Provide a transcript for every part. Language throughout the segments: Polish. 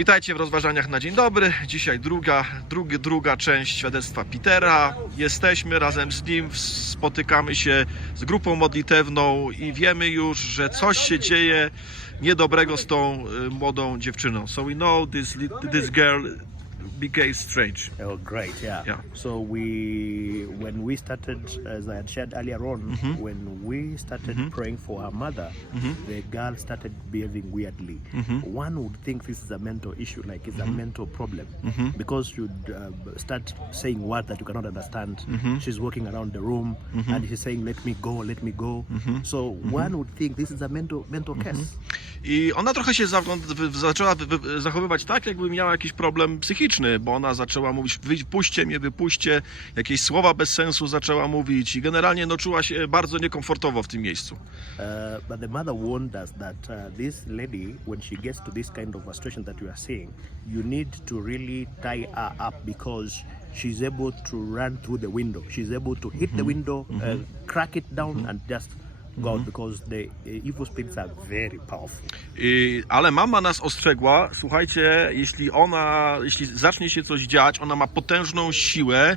Witajcie w rozważaniach na dzień dobry. Dzisiaj druga, drugi, druga część świadectwa Petera. Jesteśmy razem z nim, spotykamy się z grupą modlitewną i wiemy już, że coś się dzieje niedobrego z tą y, młodą dziewczyną. So we know this, this girl became strange. Oh, great! Yeah. Yeah. So we, when we started, as I had shared earlier on, Mm-hmm. when we started praying for her mother, the girl started behaving weirdly. Mm-hmm. One would think this is a mental issue, like it's a mental problem, Mm-hmm. because you'd uh, start saying words that you cannot understand. Mm-hmm. She's walking around the room and she's saying, "Let me go, let me go." Mm-hmm. So one would think this is a mental mental case. I ona trochę się zaczęła wy- wy- zachowywać tak, jakby miała jakiś problem psychiczny, bo ona zaczęła mówić, wypuśćcie mnie, wypuśćcie, jakieś słowa bez sensu zaczęła mówić i generalnie no, czuła się bardzo niekomfortowo w tym miejscu. Uh, but the mother warned us that uh, this lady, when she gets to this kind of frustration that you are seeing, you need to really tie her up because she's able to run through the window. She's able to hit the window, uh, crack it down, and just go out because the evil spirits are very powerful. Ale mama nas ostrzegła, słuchajcie, jeśli ona, jeśli zacznie się coś dziać, ona ma potężną siłę,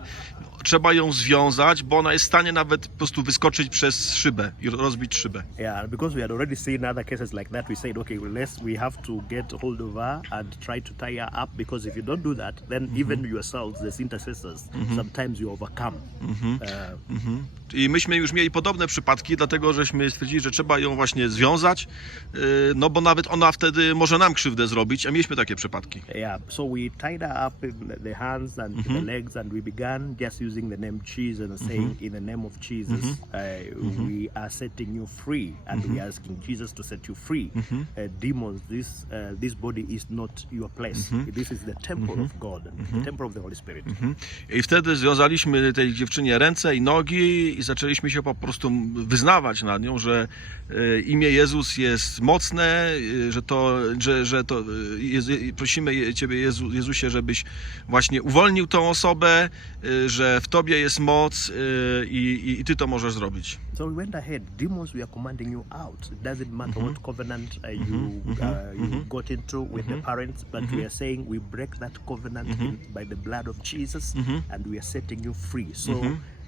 trzeba ją związać, bo ona jest w stanie nawet po prostu wyskoczyć przez szybę i rozbić szybę. Yeah, because we had already seen other cases like that, we said, okay, well, let's we have to get hold of her and try to tie her up because if you don't do that, then even yourselves, as intercessors, sometimes you overcome. Uh, I myśmy już mieli podobne przypadki, dlatego żeśmy stwierdzili, że trzeba ją właśnie związać, yy, no bo nawet ona wtedy może nam krzywdę zrobić, a mieliśmy takie przypadki. Yeah, so we tied her up in the hands and the legs, and we began just using the name Jesus and saying, In the name of Jesus, uh, we are setting you free, and we are asking Jesus to set you free. Uh, demons, this uh, this body is not your place. This is the temple of God, the temple of the Holy Spirit. I wtedy związaliśmy tej dziewczynie ręce i nogi i zaczęliśmy się po prostu wyznawać nad nią, że e, imię Jezus jest mocne, e, że to, że, że to e, prosimy Je- Ciebie Jezu, Jezusie, żebyś właśnie uwolnił tą osobę, e, że w Tobie jest moc e, i, i Ty to możesz zrobić. So we went ahead. Demons, we are commanding you out. It doesn't matter what mm-hmm. covenant uh, mm-hmm. you mm-hmm. uh, you got into with the parents, but we are saying we break that covenant in, by the blood of Jesus, and we are setting you free. So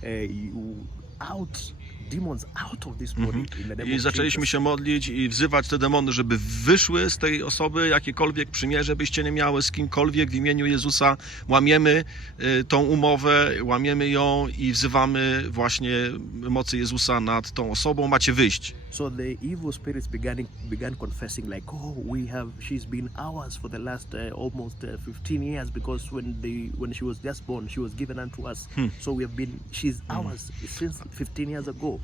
uh, you out name I zaczęliśmy się modlić i wzywać te demony, żeby wyszły z tej osoby, jakiekolwiek przymierze byście nie miały z kimkolwiek w imieniu Jezusa. Łamiemy y, tą umowę, łamiemy ją i wzywamy właśnie mocy Jezusa nad tą osobą. Macie wyjść. So the evil spirits began began confessing like, oh, we have she's been ours for the last uh, almost uh, 15 years because when the when she was just born, she was given unto us. So we have been she's ours since 15 years ago.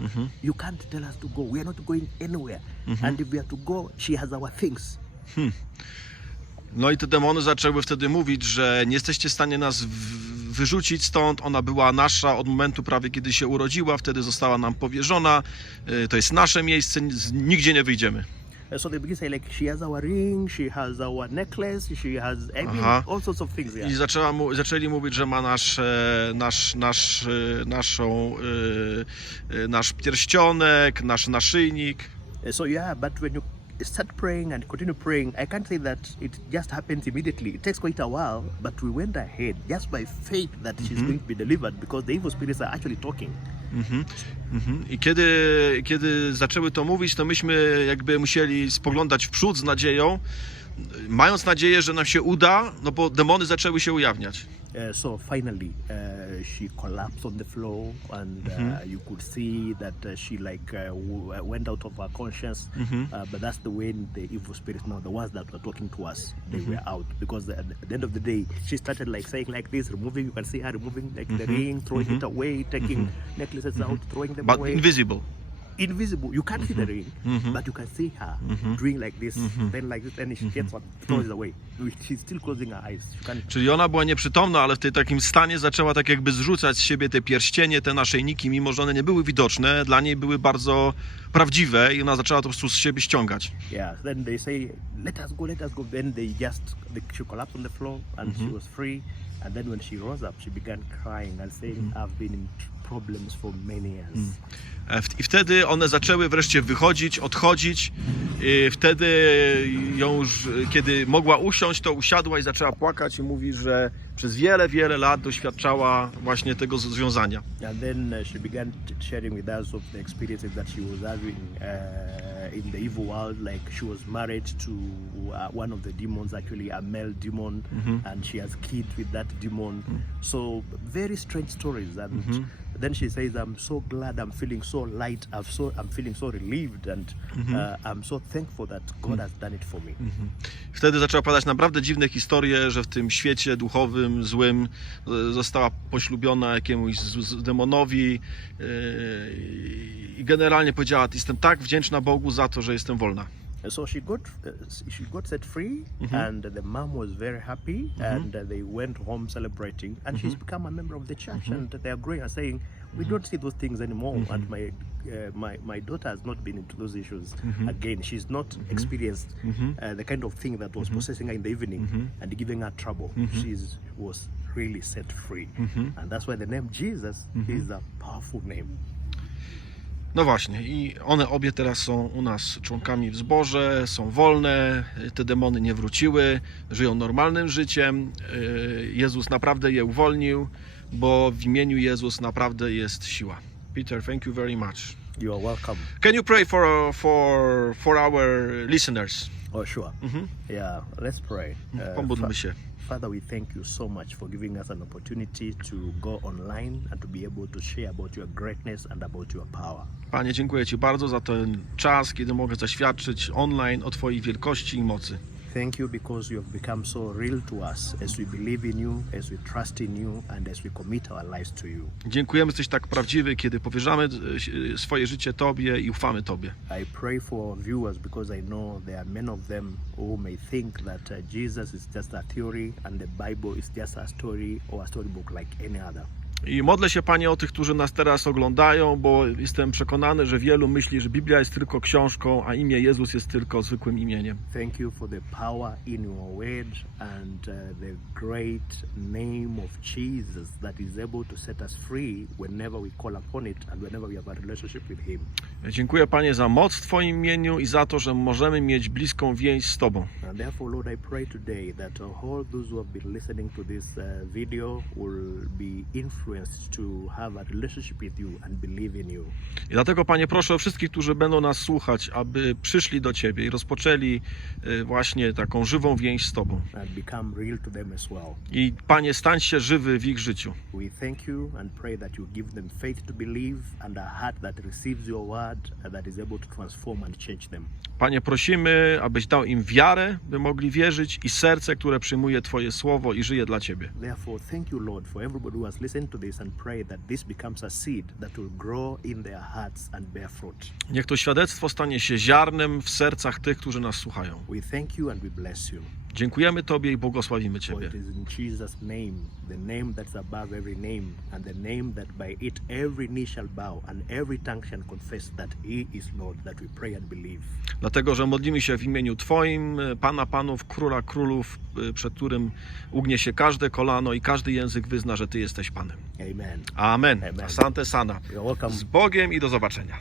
You can't tell us to go. We are not going anywhere. And if we are to go, she has our things. No i te demony zaczęły wtedy mówić, że nie jesteście w stanie nas w- wyrzucić stąd. Ona była nasza od momentu prawie kiedy się urodziła, wtedy została nam powierzona. Y, To jest nasze miejsce, nigdzie nie wyjdziemy. Uh, So they begin saying like she has our ring, she has our necklace, she has Aha. all sorts of things. Yeah. I zaczęła mu, zaczęli mówić, że ma nasz, e, nasz, nasz, e, naszą, e, e, nasz pierścionek, nasz naszyjnik. Uh, So yeah, but when you start praying and continue praying, I can't say that it just happens immediately. It takes quite a while, but we went ahead just by faith that she's going to be delivered because the evil spirits are actually talking. Mhm. I kiedy, kiedy zaczęły to mówić, to myśmy jakby musieli spoglądać w przód z nadzieją, mając nadzieję, że nam się uda, no bo demony zaczęły się ujawniać. Uh, so finally, uh, she collapsed on the floor, and uh, you could see that uh, she like uh, w- went out of her conscience. Uh, but that's the way the evil spirits now, the ones that were talking to us, they were out because at the end of the day, she started like saying like this, removing. You can see her removing like the ring, throwing it away, taking necklaces out, throwing them But away. invisible. Invisible. You can't see the ring, but you can see her doing like this, then like this, and she gets up, throws away. She's still closing her eyes. She can't. Czyli ona była nieprzytomna, ale w tej takim stanie zaczęła tak jakby zrzucać z siebie te pierścienie, te naszyjniki, mimo że one nie były widoczne, dla niej były bardzo prawdziwe i ona zaczęła to po prostu z siebie ściągać. Yeah. Then they say, "Let us go, let us go." Then they just they, she collapsed on the floor and she was free. And then when she rose up, she began crying and saying, "I've been in problems for many years." E, I wtedy one zaczęły wreszcie wychodzić, odchodzić. I wtedy ją już, e, kiedy mogła usiąść, to usiadła i zaczęła płakać i mówi, że przez wiele, wiele lat doświadczała właśnie tego związania. And then uh, she began sharing with us of the experiences that she was having uh, in the evil world. Like she was married to uh, one of the demons, actually a male demon, and she has kids with that demon. So very strange stories. And then she says, "I'm so glad. I'm feeling so light. I'm so I'm feeling so relieved, and uh, I'm so thankful that God has done it for me." Wtedy zaczęła padać naprawdę dziwne historie, że w tym świecie duchowym, złym e, została poślubiona jakiemuś z, z demonowi e, i generalnie powiedziała, jestem tak wdzięczna Bogu za to, że jestem wolna. So she got uh, she got set free, and the mom was very happy, and uh, they went home celebrating. And she's become a member of the church, and they are growing and saying, "We don't see those things anymore." And my uh, my my daughter has not been into those issues again. She's not experienced uh, the kind of thing that was possessing her in the evening and giving her trouble. She's was really set free, and that's why the name Jesus is a powerful name. No właśnie, i one obie teraz są u nas członkami w zborze, są wolne, te demony nie wróciły, żyją normalnym życiem. E, Jezus naprawdę je uwolnił, bo w imieniu Jezus naprawdę jest siła. Peter, thank you very much. You are welcome. Can you pray for for for our listeners? Oh, sure. Yeah, let's pray. Uh, Pomódlmy się. Father, we thank you so much for giving us an opportunity to go online and to be able to share about your greatness and about your power. Panie, dziękuję Ci bardzo za ten czas, kiedy mogę zaświadczyć online o Twojej wielkości i mocy. Thank you because you have become so real to us as we believe in you, as we trust in you, and as we commit our lives to you. Dziękujemy, jesteś tak prawdziwy, kiedy powierzamy e, swoje życie Tobie i ufamy Tobie. I pray for viewers because I know there are many of them who may think that uh, Jesus is just a theory and the Bible is just a story or a storybook like any other. I modlę się, Panie, o tych, którzy nas teraz oglądają, bo jestem przekonany, że wielu myśli, że Biblia jest tylko książką, a imię Jezus jest tylko zwykłym imieniem. Thank you for the power in your word and uh, the great name of Jesus that is able to set us free whenever we call upon it and whenever we have a relationship with Him. Dziękuję, Panie, za moc w Twoim imieniu i za to, że możemy mieć bliską więź z Tobą. And therefore, Lord, I pray today that all those who have been listening to this uh, video will be influenced to have a relationship with you and believe in you. I dlatego, Panie, proszę o wszystkich, którzy będą nas słuchać, aby przyszli do Ciebie i rozpoczęli y, właśnie taką żywą więź z Tobą. And become real to them as well. I Panie, stań się żywy w ich życiu. We thank you and pray that you give them faith to believe and a heart that receives your word and that is able to transform and change them. Panie, prosimy, abyś dał im wiarę, by mogli wierzyć i serce, które przyjmuje Twoje słowo i żyje dla Ciebie. Therefore, thank you, Lord, for everybody who has listened to this and pray that this becomes a seed that will grow in their hearts and bear fruit. Niech to świadectwo stanie się ziarnem w sercach tych, którzy nas słuchają. We thank you and we bless you. Dziękujemy Tobie i błogosławimy For Ciebie. it is in Jesus' name, the name that's above every name, and the name that by it every knee shall bow and every tongue shall confess that He is Lord, that we pray and believe. Dlatego, że modlimy się w imieniu Twoim, Pana Panów, Króla Królów, y, przed którym ugnie się każde kolano i każdy język wyzna, że Ty jesteś Panem. Amen. Amen. Amen. Asante Sana. Z Bogiem i do zobaczenia.